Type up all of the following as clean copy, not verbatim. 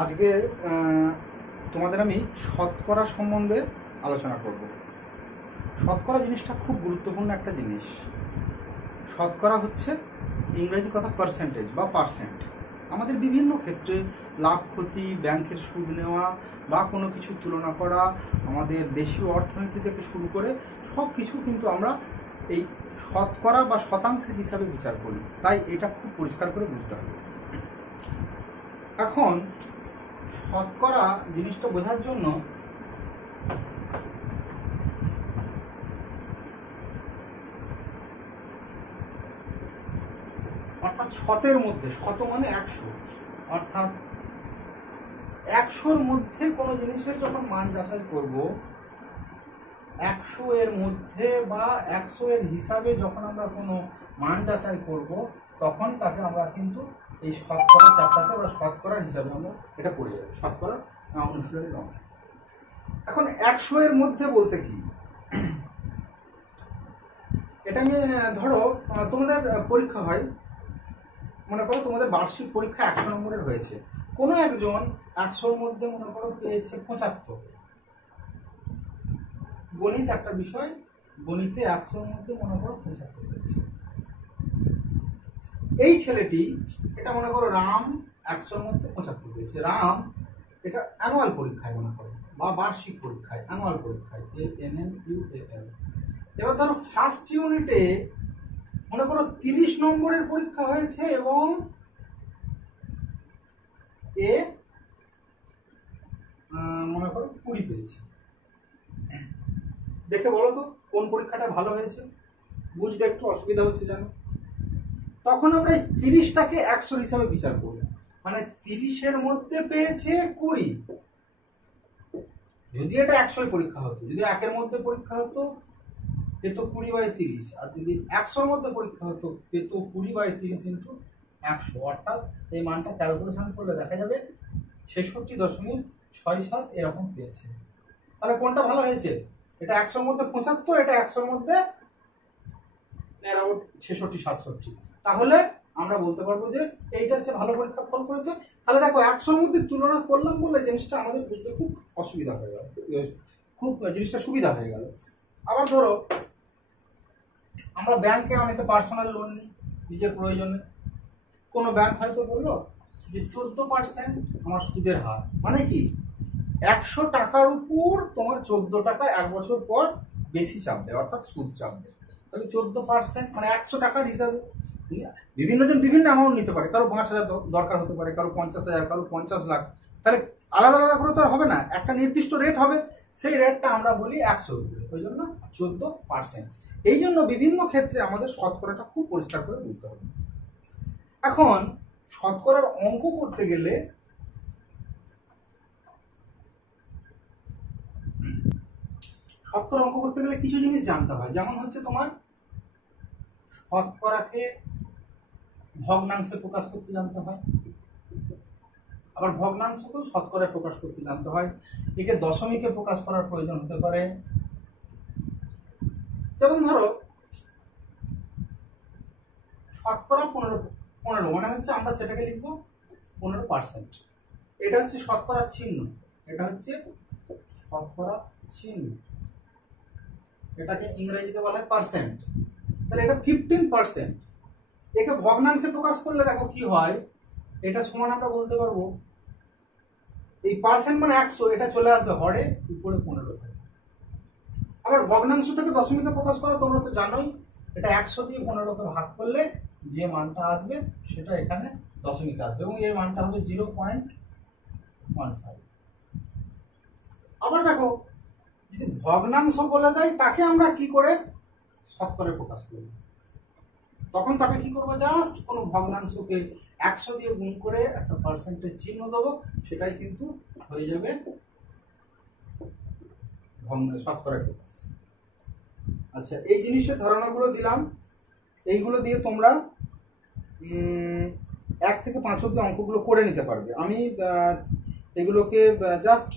আজকে তোমাদের আমি শতকরা সম্বন্ধে আলোচনা করব। শতকরা জিনিসটা খুব গুরুত্বপূর্ণ একটা জিনিস। শতকরা হচ্ছে ইংরেজি কথা পার্সেন্টেজ বা পার্সেন্ট। আমাদের বিভিন্ন ক্ষেত্রে লাভ ক্ষতি, ব্যাংকের সুদ নেওয়া বা কোনো কিছু তুলনা করা, আমাদের দেশীয় অর্থনীতি থেকে শুরু করে সব কিছু কিন্তু আমরা এই শতকরা বা শতাংশের হিসাবে বিচার করি। তাই এটা খুব পরিষ্কার করে বুঝতে হবে। এখন শতকরা জিনিসটা বোঝার জন্য অর্থাৎ শতের মধ্যে, শত মানে 100, অর্থাৎ 100-র মধ্যে কোনো জিনিসের যখন মান যাচাই করব, 100 এর মধ্যে বা 100 এর হিসাবে যখন আমরা কোনো মান যাচাই করব, তখনই তাকে আমরা কিন্তু এই শতকরা চ্যাপ্টারতে বা শতকরার হিসাবে আমরা এটা পড়ে যাবো, শতকরা অনুশীলনী নয়। এখন 100 এর মধ্যে বলতে কি, এটা আমি ধরো তোমাদের পরীক্ষা হয়, মনে করো তোমাদের বার্ষিক পরীক্ষা 100 নম্বরের হয়েছে। কোনো একজন 100-র মধ্যে মনে করো পেয়েছে 75। গণিত একটা বিষয়, গণিতে 100-র মধ্যে মনে করো 75 পেয়েছে। এই ছেলেটি, এটা মনে করো রাম 100-র মধ্যে 75 পেয়েছে। রাম এটা অ্যানুয়াল পরীক্ষায় মনে করো, বা বার্ষিক পরীক্ষায়, অ্যানুয়াল পরীক্ষায়, ANNUAL। এবার ধরো ফার্স্ট ইউনিটে মনে করো 30 নম্বরের পরীক্ষা হয়েছে এবং এ মনে করো 20 পেয়েছে। দেখে বলো তো কোন পরীক্ষাটা ভালো হয়েছে? বুঝতে একটু অসুবিধা হচ্ছে জানো? তখন আমরা এই 30টাকে 100 হিসাবে বিচার করব। মানে 30-এর মধ্যে পেয়েছে 20। যদি এটা 100 পরীক্ষা হতো, যদি 1-এর মধ্যে পরীক্ষা হতো পেত 20/30, আর যদি 100-র মধ্যে পরীক্ষা হতো পেত 20/30 × 100। অর্থাৎ এই মানটা ক্যালকুলেশন করলে দেখা যাবে 66.67 এরকম পেয়েছে। তাহলে কোনটা ভালো হয়েছে? এটা 100-র মধ্যে 75, এটা 100-র মধ্যে অ্যারাউন্ড 66-67। তাহলে আমরা বলতে পারবো যে এইটা সে ভালো পরীক্ষা ফল করেছে। তাহলে দেখো 100-র মধ্যে তুলনা করলাম বলে জিনিসটা আমাদের বুঝতে খুব অসুবিধা হয়ে গেল, খুব জিনিসটা সুবিধা হয়ে গেল। আবার ধরো আমরা ব্যাংকে অনেকে পার্সোনাল লোন নিই নিজের প্রয়োজনে। কোনো ব্যাংক হয়তো বললো যে 14% আমার সুদের হার। মানে কি, 100 টাকার উপর তোমার 14 টাকা 1 বছর পর বেশি চাপবে, অর্থাৎ সুদ চাপবে। তাহলে 14% মানে 100 টাকার হিসাবে বিভিন্ন জন বিভিন্ন অ্যামাউন্ট নিতে পারে। কারো 5,000 দরকার হতে পারে, কারো 50,000, কারো 50 লাখ। তাহলে আলাদা আলাদা করে তো আর হবে না, একটা নির্দিষ্ট রেট হবে। সেই রেটটা আমরা বলি 100 রুপি, ওই জন্য 14%। এই জন্য বিভিন্ন ক্ষেত্রে আমাদের শতকরাটা খুব পরিষ্কার করে বুঝতে হবে। এখন শতকরার অঙ্ক করতে গেলে কিছু জিনিস জানতে হয়। যেমন হচ্ছে তোমার শতকরাকে ভগ্নাংশে প্রকাশ করতে জানতে হয়, আবার ভগ্নাংশকেও শতকরায় প্রকাশ করতে জানতে হয়। একে দশমিকে প্রকাশ করার প্রয়োজন হতে পারে। যেমন ধরো শতকরা 15 মানে হচ্ছে আমরা সেটাকে লিখবো 15%। এটা হচ্ছে শতকরা চিহ্ন, এটা হচ্ছে শতকরা চিহ্ন, এটাকে ইংরেজিতে বলা হয় পার্সেন্ট। তাহলে এটা 15%। একে ভগ্নাংশে প্রকাশ করলে দেখো কি হয়, এটা সমান আমরা বলতে পারবো, এই পার্সেন্ট মানে 100, এটা চলে আসবে হরে, উপরে 15 থাকে। আবার ভগ্নাংশ থেকে দশমিকে প্রকাশ করা তোমরা তো জানোই, এটা 100 দিয়ে 15কে ভাগ করলে যে মানটা আসবে সেটা এখানে দশমিকে আসবে এবং এর মানটা হবে 0.15। আবার দেখো যদি ভগ্নাংশ বলে দেয় তাকে আমরা কি করে শতকরায় প্রকাশ করব, তখন তাকে কি করবো, জাস্ট কোনো ভগ্নাংশকে 100 দিয়ে গুণ করে একটা পার্সেন্টেজ চিহ্ন দেবো, সেটাই কিন্তু হয়ে যাবে শতকরায় প্রকাশ। আচ্ছা, এই জিনিসের ধারণাগুলো দিলাম। এইগুলো দিয়ে তোমরা 1 থেকে 5 অব্দি অঙ্কগুলো করে নিতে পারবে। আমি এগুলোকে জাস্ট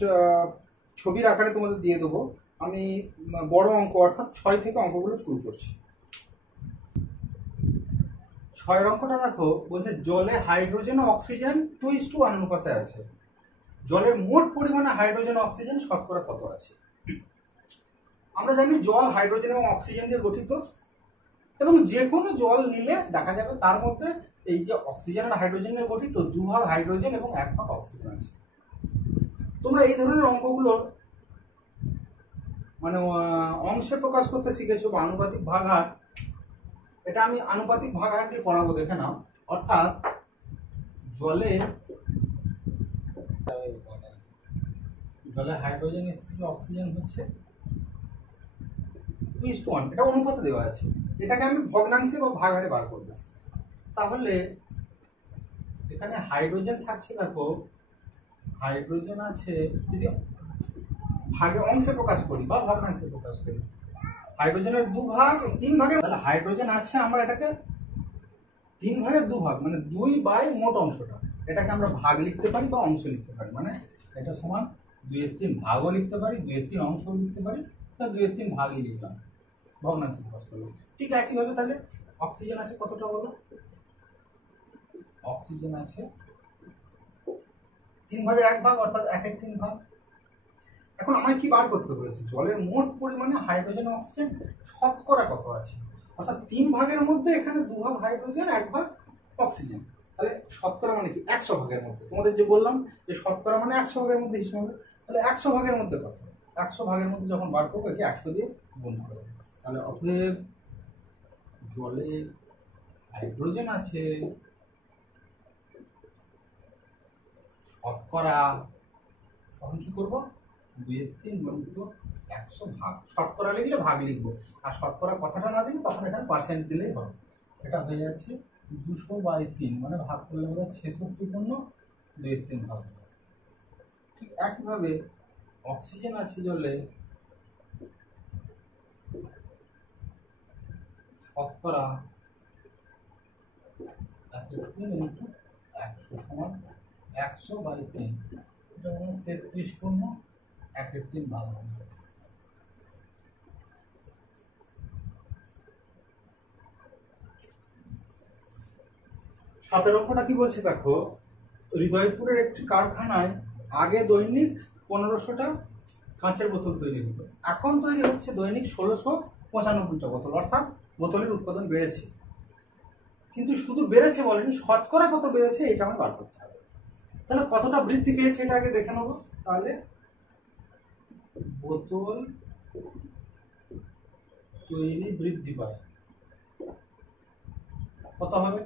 ছবির আকারে তোমাদের দিয়ে দেবো। আমি বড় অঙ্ক অর্থাৎ 6 থেকে অঙ্কগুলো শুরু করছি। 6 অঙ্কটা দেখো, বলছে জলে হাইড্রোজেন ও অক্সিজেন 2:1 অনুপাতে আছে। জলের মোট পরিমাণে হাইড্রোজেন অক্সিজেন শতকরা কত আছে। আমরা জানি জল হাইড্রোজেন এবং অক্সিজেন দিয়ে গঠিত, এবং যে কোনো জল নিলে দেখা যাবে তার মধ্যে এই যে অক্সিজেন আর হাইড্রোজেন নিয়ে গঠিত 2 ভাগ হাইড্রোজেন এবং 1 ভাগ অক্সিজেন আছে। তোমরা এই ধরনের অঙ্কগুলো মানে অংশে প্রকাশ করতে শিখেছো বা আনুপাতিক ভাগাহার, এটা আমি আনুপাতিক ভাগাহার দিয়ে পড়াবো, দেখে নাও। অর্থাৎ জলে হাইড্রোজেন অক্সিজেন হচ্ছে 2:1, এটা অনুপাতে দেওয়া আছে। এটাকে আমি ভগ্নাংশে বা ভাগাহারে বার করব। তাহলে এখানে হাইড্রোজেন থাকছে, দেখো হাইড্রোজেন আছে, যদি ভাগে অংশে প্রকাশ করি বা ভগ্নাংশে প্রকাশ করি, হাইড্রোজেনের 2 ভাগ 3 ভাগে, তাহলে হাইড্রোজেন আছে আমরা এটাকে 3 ভাগের 2 ভাগ মানে 2 বাই মোট অংশটা, এটাকে আমরা ভাগ লিখতে পারি বা অংশ লিখতে পারি। মানে এটা সমান 2/3 ভাগও লিখতে পারি, 2/3 অংশও লিখতে পারি, তা 2/3 ভাগই লিখলাম ভগ্নাংশে প্রকাশ করলাম। ঠিক একইভাবে তাহলে অক্সিজেন আছে কতটা বলো? অক্সিজেন আছে 3 ভাগের 1 ভাগ, অর্থাৎ 1/3 ভাগ। এখন আমায় কি বার করতে বলেছে? জলের মোট পরিমাণে হাইড্রোজেন অক্সিজেন শতকরা কত আছে, অর্থাৎ 3 ভাগের মধ্যে এখানে 2 ভাগ হাইড্রোজেন 1 ভাগ অক্সিজেন, তাহলে শতকরা মানে কি 100 ভাগের মধ্যে। তোমাদের যে বললাম যে শতকরা মানে 100 ভাগের মধ্যে হিসাব হবে, তাহলে 100 ভাগের মধ্যে কত? 100 ভাগের মধ্যে যখন বার করবো একে 100 দিয়ে গুণ করে দেবো। তাহলে অতএব জলে হাইড্রোজেন আছে শতকরা, তখন কি করবো? 2/3 গুণিত 100 ভাগ, শতকরা লিখলে ভাগ লিখবো, আর শতকরা কথাটা না দিলে তখন এখানে পার্সেন্ট দিলেই হবে। এটা হয়ে যাচ্ছে 200/3, মানে ভাগ করলে বোধ হয় 66 পূর্ণ 2/3 ভাগ। ঠিক একইভাবে অক্সিজেন আছে জলে শতকরা 1/3 100 সমান 100/3, এটা 33 পূর্ণ 1/3 ভাগ হবে। সাতের অঙ্কটা কি বলছে দেখো, হৃদয়পুরের একটি কারখানায় আগে দৈনিক 1500টা কাঁচের বোতল তৈরি হতো, এখন তৈরি হচ্ছে দৈনিক 1695টা বোতল, অর্থাৎ বোতলের উৎপাদন বেড়েছে। কিন্তু শুধু বেড়েছে বলেনি, শতকরা কত বেড়েছে এটা আমি বার করতে হবে। তাহলে কতটা বৃদ্ধি পেয়েছে এটা আগে দেখে নেবো। তাহলে বোতল তৈরি বৃদ্ধি পায়, কত হবে?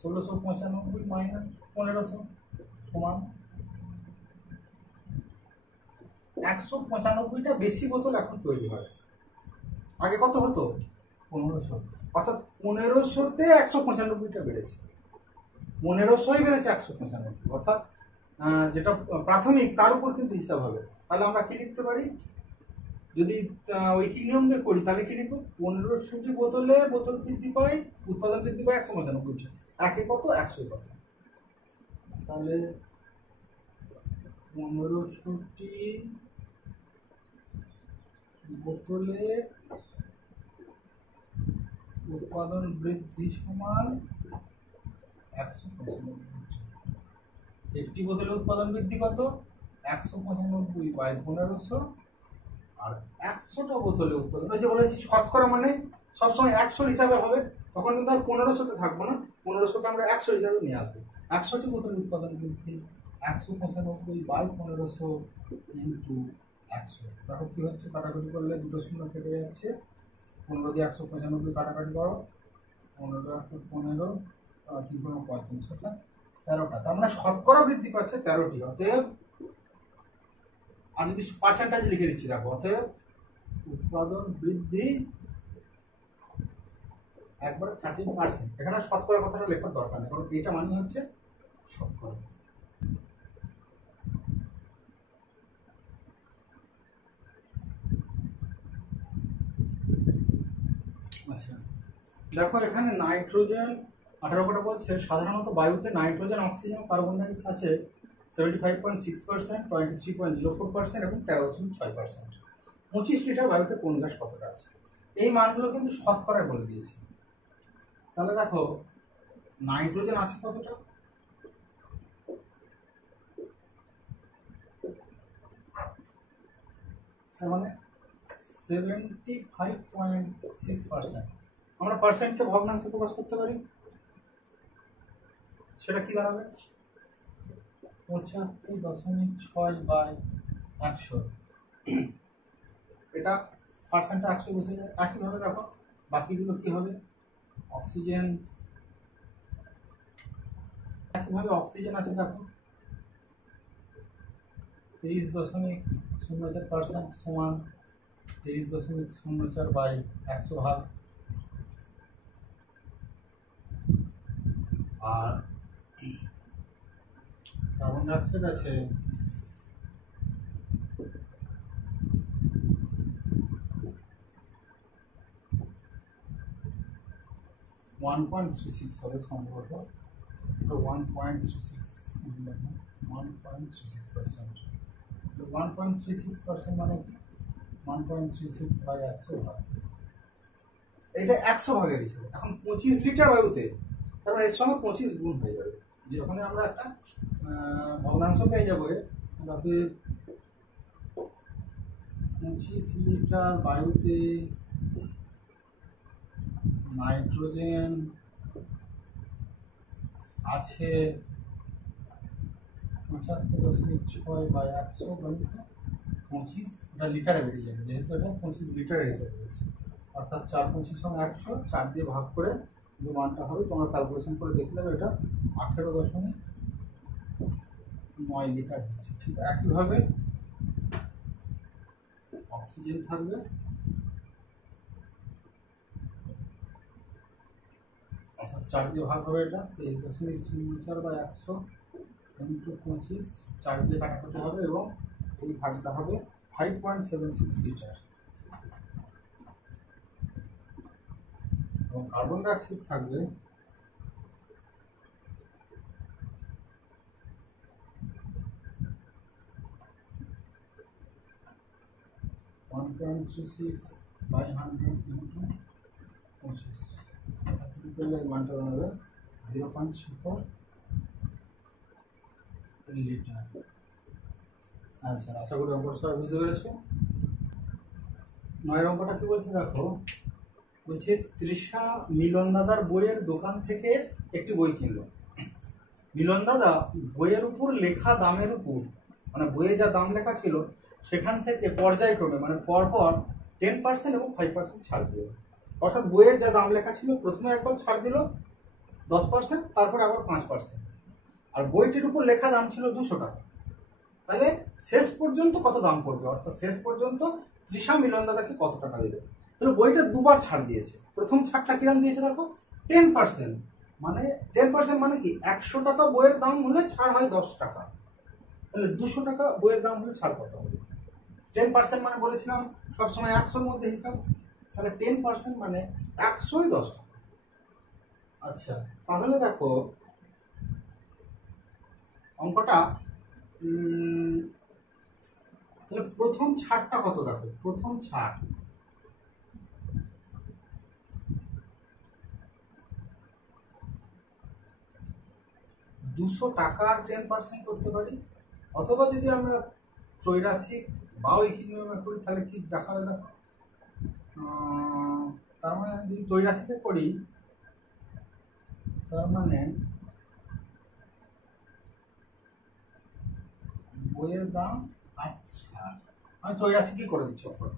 1695 মাইনাস 1500 সমান 195টা বেশি বোতল এখন তৈরি হয়। আগে কত হতো? 1500, অর্থাৎ 1500তে 195টা বেড়েছে, 1500ই বেড়েছে 195, অর্থাৎ যেটা প্রাথমিক তার উপর কিন্তু হিসাব হবে। তাহলে আমরা কি লিখতে পারি? যদি ওই কি নিয়ম দিয়ে করি তাহলে কি লিখবো? 1500টি বোতলে বোতল বৃদ্ধি পায়, উৎপাদন বৃদ্ধি পায় 195, একে কত? 100 কত? তাহলে 1500টি বোতলে উৎপাদন বৃদ্ধি সমান 195। একটি বোতলে উৎপাদন বৃদ্ধি কত? 195/1500, আর 100টা বোতলে উৎপাদন, ওই যে বলেছি শতকরা মানে সবসময় 100 হিসাবে হবে, তখন কিন্তু আর 1500তে থাকবো না, 1500কে আমরা 100 হিসাবে নিয়ে আসবো। 100টি বোতল উৎপাদন বৃদ্ধি 195/1500 ইন্টু 100, তারপর কি হচ্ছে? কাটাকাটি করলে দুটো শূন্য কেটে যাচ্ছে, 15 দিয়ে 195 কাটাকাটি করো, 15 115 3 35, অর্থাৎ 13টা। তার মানে শতকরা বৃদ্ধি পাচ্ছে 13টি। অতএব আমি যদি পার্সেন্টেজ লিখে দিচ্ছি, দেখো অতএব উৎপাদন বৃদ্ধি একবারে 13%। এখানে শতকরা কথাটা লেখার দরকার নেই, কারণ এটা মানে হচ্ছে শতকরা। আচ্ছা দেখো এখানে নাইট্রোজেন 18টা বলছে, সাধারণত বায়ুতে nitrogen, oxygen, carbon die oxide আছে 75.6%, 23.04% এবং 13.6%। 25 লিটার বায়ুতে কোন গ্যাস কতটা আছে? এই মানগুলো কিন্তু শতকরা বলে দিয়েছি। তাহলে দেখো নাইট্রোজেন আছে কতটা? তার মানে 75.6%। আমরা পার্সেন্টকে ভগ্নাংশে প্রকাশ করতে পারি, সেটা কি দাঁড়াবে 75.6/100। এটা পার্সেন্টটা 100 বসে যায়। একইভাবে দেখো বাকিগুলো কি হবে, অক্সিজেন, একইভাবে অক্সিজেন আছে দেখো 23.04% সমান 23.04/100 আর কার্বন ডাইঅক্সাইড আছে 1.36 হবে সম্ভবত, 1.36%। 1.36% মানে কি 1.36/100 এটা 100 ভাগের হিসেবে। এখন 25 লিটার বায়ুতে, তার মানে এর সঙ্গে 25 গুণ হয়ে যাবে। যখন আমরা একটা ভগ্নাংশ পেয়ে যাবো, যাতে 25 লিটার বায়ুতে নাইট্রোজেন আছে 75.6/100 গণিত 25, এটা লিটারে বেরিয়ে যাবে যেহেতু এটা 25 লিটারের হিসেবে রয়েছে। অর্থাৎ 4 25 সঙ্গে 100, 4 দিয়ে ভাগ করে যে মানটা হবে তোমরা ক্যালকুলেশন করে দেখে নেবে, এটা 18.9 লিটার হচ্ছে। ঠিক একইভাবে অক্সিজেন থাকবে অর্থাৎ 4 দিয়ে ভাগ হবে, এটা 23.04/100 ইন্টু 25, 4 দিয়ে কাটাকাটি হবে এবং এই ভাগটা হবে 5.76 লিটার। এবং কার্বন ডাইঅক্সাইড থাকবে 1.36/100 ইন্টু 25, মানটা দাঁড়াবে 0.64 লিটার। আচ্ছা, আশা করি অঙ্কটা সবাই বুঝতে পেরেছো। 9 অঙ্কটা কি বলছে দেখো, বলছে তৃষা মিলন দাদার বইয়ের দোকান থেকে একটি বই কিনলো। মিলন দাদা বইয়ের উপর লেখা দামের উপর, মানে বইয়ে যা দাম লেখা ছিল সেখান থেকে পর্যায়ক্রমে মানে পরপর 10% এবং 5% ছাড় দিল। অর্থাৎ বইয়ের যা দাম লেখা ছিল প্রথমে একবার ছাড় দিল 10%, তারপরে আবার 5%। আর বইটির উপর লেখা দাম ছিল 200 টাকা। তাহলে শেষ পর্যন্ত কত দাম পড়বে, অর্থাৎ শেষ পর্যন্ত তৃষা মিলন দাদাকে কত টাকা দেবে। তাহলে বইটা দুবার ছাড় দিয়েছে। প্রথম ছাড়টা কিরকম দিয়েছে দেখো 10%, মানে 10% মানে কি 100 টাকা বইয়ের দাম হলে ছাড় হয় 10 টাকা। তাহলে 200 টাকা বইয়ের দাম হলে ছাড় কত হবে, 10% মানে বলেছিলাম সবসময় 100-র মধ্যে হিসাব, তাহলে 10% মানে 100ই 10 টাকা। আচ্ছা, তাহলে দেখো অঙ্কটা, তাহলে প্রথম ছাড়টা কত দেখো, প্রথম ছাড় $200 10% করতে পারি, অথবা যদি আমরা ত্রৈরাশিক বা ঐকিক নিয়মে করি তাহলে কি দেখাবে দেখো, তার মানে যদি ত্রৈরাশিকে করি তার মানে বইয়ের দাম, আচ্ছা আমি ত্রৈরাশিকই করে দিচ্ছি অফার।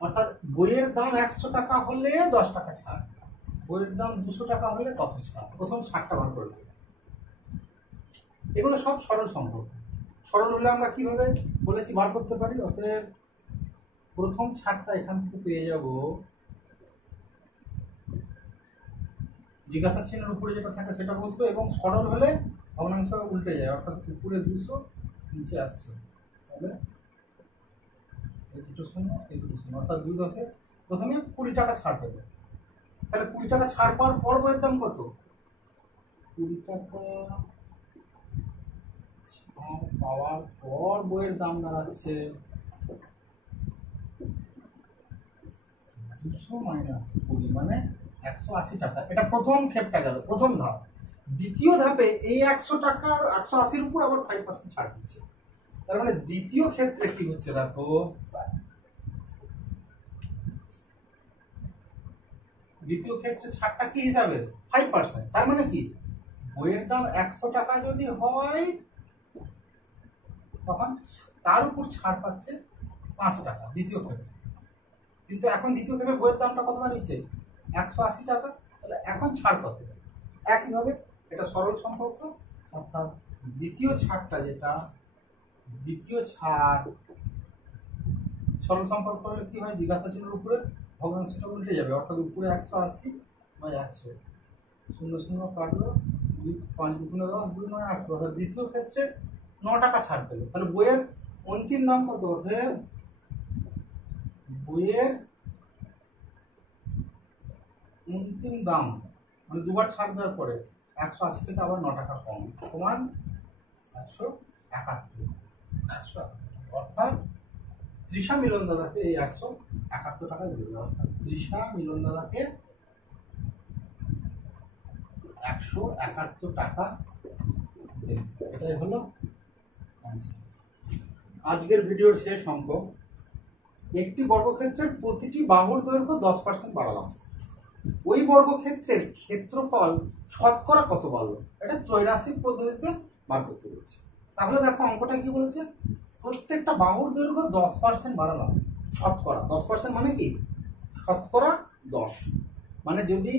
অর্থাৎ বইয়ের দাম 100 টাকা হলে 10 টাকা ছাড়, বইয়ের দাম 200 টাকা হলে কত ছাড়, প্রথম ছাড়টা বার করে দেবো। এগুলো সব সরল সম্পর্ক। সরল হলে আমরা কিভাবে বলেছি বার করতে পারি, অতএব প্রথম ছাড়টা এখান থেকে পেয়ে যাব, জিজ্ঞাসা চিহ্নের উপরে যেটা থাকে সেটা বসবে, এবং সরল হলে ভগ্নাংশ উল্টে যায়, অর্থাৎ উপরে 200 নিচে 100, তাহলে এই দুটো শূন্য এই দুটো শূন্য, অর্থাৎ 2 10-এ প্রথমে 20 টাকা ছাড় পেবে। তাহলে 20 টাকা ছাড় পাওয়ার পর বইয়ের দাম কত, 20 টাকা ছাড় পাওয়ার পর বইয়ের দাম দাঁড়াচ্ছে 200 মাইনাস 20 মানে 180 টাকা। এটা প্রথম ক্ষেপটা গেল, প্রথম ধাপ। দ্বিতীয় ধাপে এই 100 টাকার 180-র উপর আবার 5% ছাড় দিচ্ছে। তার মানে দ্বিতীয় ক্ষেত্রে কি হচ্ছে দেখো, দ্বিতীয় ক্ষেত্রে ছাড়টা কি হিসাবে 5%। তার মানে কি বইয়ের দাম 100 টাকা যদি হয় তখন তার উপর ছাড় পাচ্ছে 5 টাকা দ্বিতীয় ক্ষেত্রে। কিন্তু এখন দ্বিতীয় ক্ষেত্রে বইয়ের দামটা কত দাঁড়িয়েছে 180 টাকা, তাহলে এখন ছাড় কত? একইভাবে এটা সরল সম্পর্ক, অর্থাৎ দ্বিতীয় ছাড়টা যেটা দ্বিতীয় ছাড় সরল সম্পর্ক হলে কি হয়, জিজ্ঞাসা চিহ্নের উপরে ভগ্নাংশটা উল্টে যাবে, অর্থাৎ উপরে 180 বা 100, 0 0 কাটলো, 5 2 10 2 9 8, অর্থাৎ দ্বিতীয় ক্ষেত্রে 9 টাকা ছাড় পেল। তাহলে বইয়ের অন্তিম দাম কত হবে? বইয়ের অন্তিম দাম মানে দুবার ছাড় দেওয়ার পরে 180 থেকে আবার 9 টাকা কম সমান 171, অর্থাৎ তৃষা মিলন দাদাকে এই 171 টাকায় দেবে, অর্থাৎ তৃষা মিলন দাদাকে 171 টাকা দেবে। এটাই হলো আজকের ভিডিওর শেষ অঙ্ক। একটি বর্গক্ষেত্রের প্রতিটি বাহুর দৈর্ঘ্য 10% বাড়ালাম, ওই বর্গক্ষেত্রের ক্ষেত্রফল শতকরা কত বাড়লো? এটা ত্রৈরাশিক পদ্ধতিতে বার করতে বলছে। তাহলে দেখো অঙ্কটা কি বলেছে, প্রত্যেকটা বাহুর দৈর্ঘ্য 10% বাড়ালাম, শতকরা 10% মানে কি শতকরা 10, মানে যদি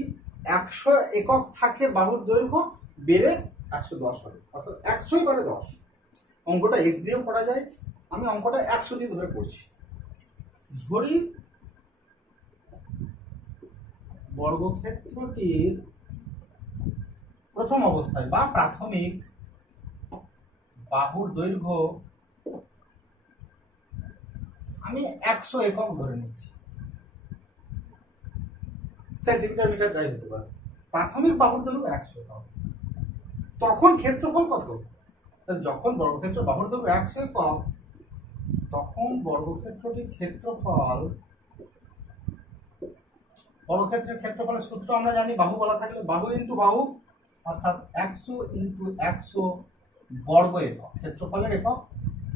100 একক থাকে বাহুর দৈর্ঘ্য বেড়ে 110 হবে, অর্থাৎ 100ই বাড়ে 10। অঙ্কটা x দিয়েও করা যায়, আমি অঙ্কটা 100 দিয়ে ধরে করছি। ধরি বর্গক্ষেত্রটির প্রথম অবস্থায় বা প্রাথমিক বাহুর দৈর্ঘ্য আমি 100 একক ধরে নিচ্ছি, সেন্টিমিটার মিটার যাই হতে পারে, প্রাথমিক বাহুর দৈর্ঘ্য 100 একক। তখন ক্ষেত্রফল কত? যখন বর্গক্ষেত্র বাহুর দৈর্ঘ্য 100 একক তখন বর্গক্ষেত্রটির ক্ষেত্রফল, বর্গক্ষেত্রের ক্ষেত্রফলের সূত্র আমরা জানি, বাহু বলা থাকলে বাহু ইন্টু বাহু, অর্থাৎ 100 ইন্টু 100 বর্গ একক। ক্ষেত্রফলের একক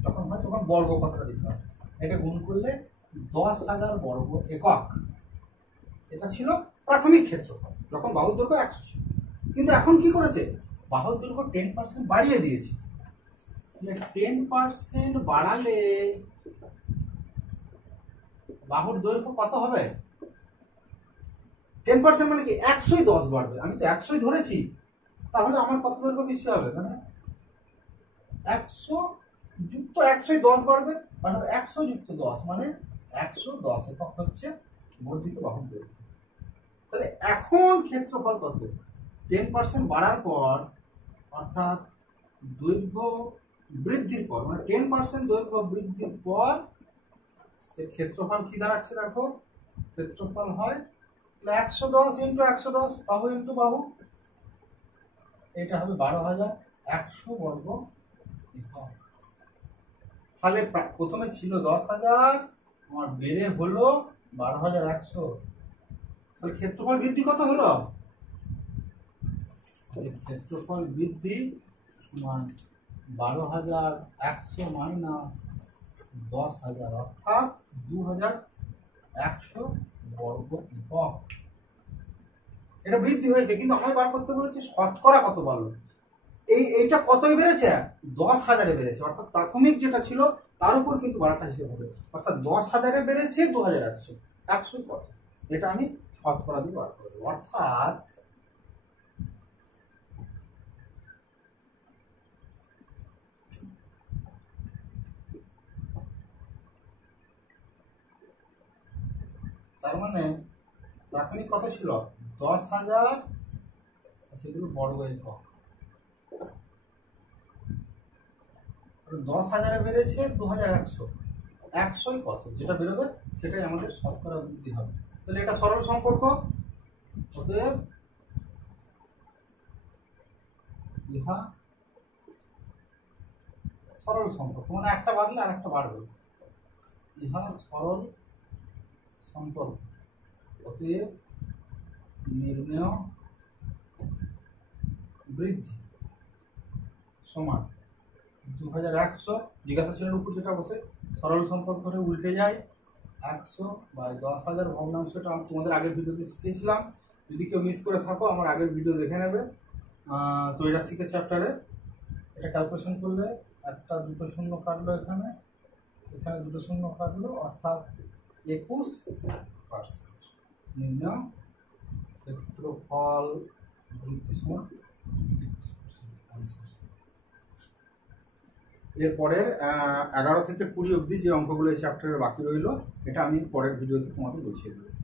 যখন হয় তখন বর্গ কথাটা দিতে হয়, এটা গুণ করলে 10,000 বর্গ একক। এটা ছিল প্রাথমিক ক্ষেত্রফল যখন বাহুর দৈর্ঘ্য 100 ছিল। কিন্তু এখন কি করেছে, বাহুর দৈর্ঘ্য 10% বাড়িয়ে দিয়েছে। 10% বাড়ালে বাহুর দৈর্ঘ্য কত হবে? 10% মানে কি 100ই 10 বাড়বে, আমি তো 100ই ধরেছি, তাহলে আমার কত দৈর্ঘ্য বেশি হবে? মানে 100 যুক্ত 100ই 10 বাড়বে, অর্থাৎ 100 যুক্ত 10 মানে 110 একক হচ্ছে বর্ধিত বাহুর দৈর্ঘ্য। তাহলে এখন ক্ষেত্রফল কত? 10% বাড়ার পর, অর্থাৎ দৈর্ঘ্য বৃদ্ধির পর, মানে 10% দৈর্ঘ্য বৃদ্ধির পর এর ক্ষেত্রফল কি দাঁড়াচ্ছে? দেখো ক্ষেত্রফল হয় 110 ইন্টু 110 বাহু ইন্টু বাহু, এটা হবে 12,100 বর্গ একক। তাহলে প্রথমে ছিল 10,000, আমার বেড়ে হলো 12,100, তাহলে ক্ষেত্রফল বৃদ্ধি কত হলো? ক্ষেত্রফল বৃদ্ধি সমান 12,100 মাইনাস 10,000, অর্থাৎ 2,100 বর্গ একক। এটা বৃদ্ধি হয়েছে, কিন্তু আমায় বার করতে বলেছে শতকরা কত বাড়লো। এইটা কতই বেড়েছে? 10,000-এ বেড়েছে, অর্থাৎ প্রাথমিক যেটা ছিল তার উপর কিন্তু 12টা হিসেবে হবে, অর্থাৎ 10,000-এ বেড়েছে 2,100, 100 কত, এটা আমি শতকরা দিয়ে বার করবো। অর্থাৎ তার মানে প্রাথমিক কত ছিল? 10,000, সেগুলো বর্গ একক, 10,000-এ বেড়েছে 2,100, 100ই কত যেটা বেরোবে সেটাই আমাদের শতকরা বৃদ্ধি হবে। তাহলে এটা সরল সম্পর্ক, অতএব ইহা সরল সম্পর্ক, মানে একটা বাড়লে আর একটা বাড়বে, ইহা সরল সম্পর্ক। অতএব নির্ণেয় বৃদ্ধি সমান 2,100, জিজ্ঞাসা চিহ্নের উপর যেটা বসে সরল সম্পর্ক উল্টে যায়, 100/10,000 ভগ্নাংশটা আমি তোমাদের আগের ভিডিওতে শিখিয়েছিলাম। যদি কেউ মিস করে থাকো আমার আগের ভিডিও দেখে নেবে। তো এটা শিখে চ্যাপ্টারে এটা ক্যালকুলেশন করলে একটা দুটো শূন্য কাটলো, এখানে এখানে দুটো শূন্য কাটলো, অর্থাৎ 21%। নির্ণয় ক্ষেত্রফল বৃদ্ধি সমান 21%। এরপরের 11 থেকে 20 অবধি যে অঙ্কগুলো এই চ্যাপ্টারে বাকি রইলো এটা আমি পরের ভিডিওতে তোমাদের বুঝিয়ে দেবো।